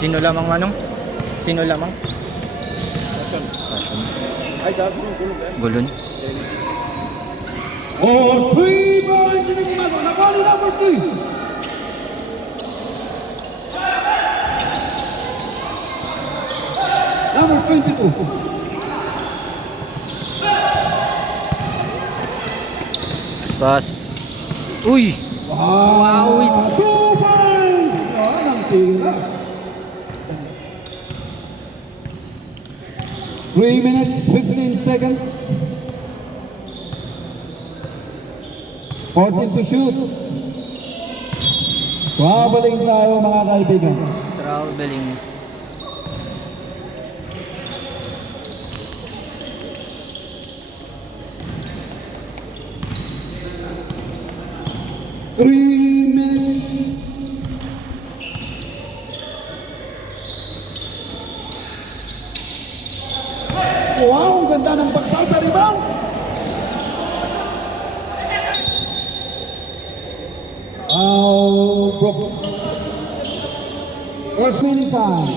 Sino lamang manong? Sino lamang? Ay, gagawin gulong yan. Gulon. Oh, 3 points in the game. Nakali number 3. Number 22. Aspas. Uy! Wow, it's... 2 points! Ah, nang tira. 3 minutes, 15 seconds. 14 to shoot. Traveling tayo mga kaibigan. Traveling. Three minutes. Wow, ang ganda ng pagsalta, rebound. Brooks. First minute time.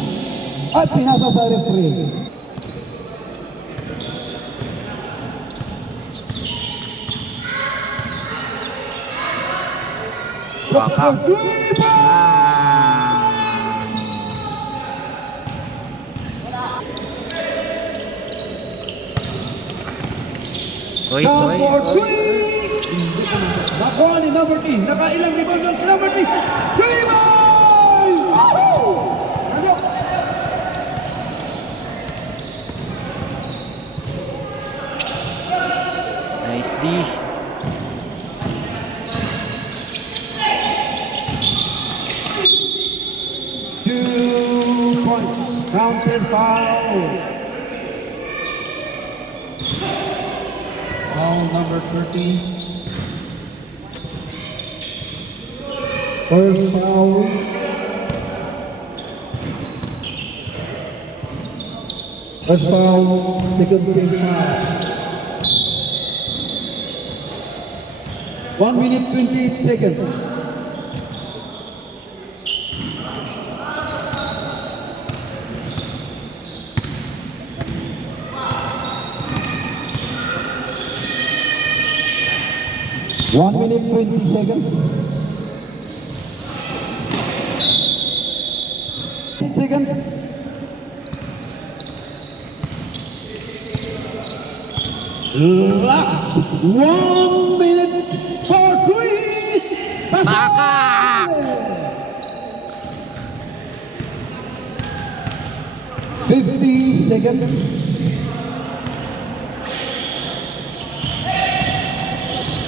At pinasa sa referee. Brooks for 3 points. Oy, Shot oy, for oy. 3. Nakuha ni number 3. Nakailang rebound doon si number 3. 3 points! Woohoo! Ano? Nice D. Two points. Counted foul. Foul number 13. First foul. First foul. Second team foul. 1 minute 28 seconds. One minute 20 seconds. Seconds. Last 1 minute for 3. Baka! 50 seconds.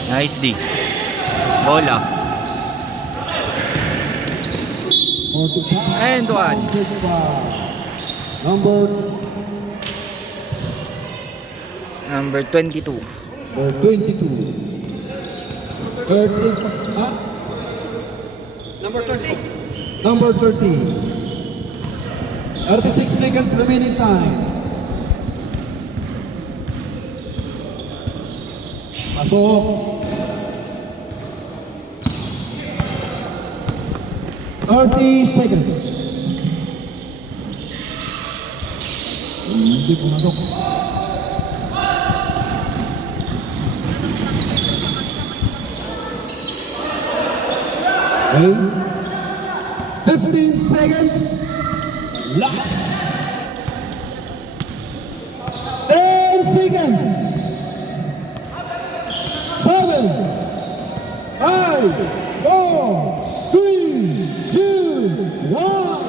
Nice D. Bola. And one. Number 22. Number 22. 30. Huh? Number 30. Number 30. 36 seconds remaining time. Pasok. 30 seconds. Hindi pumasok. Okay. 15 seconds. Last. 10 seconds. 7, 5, 4, 3, 2, 1.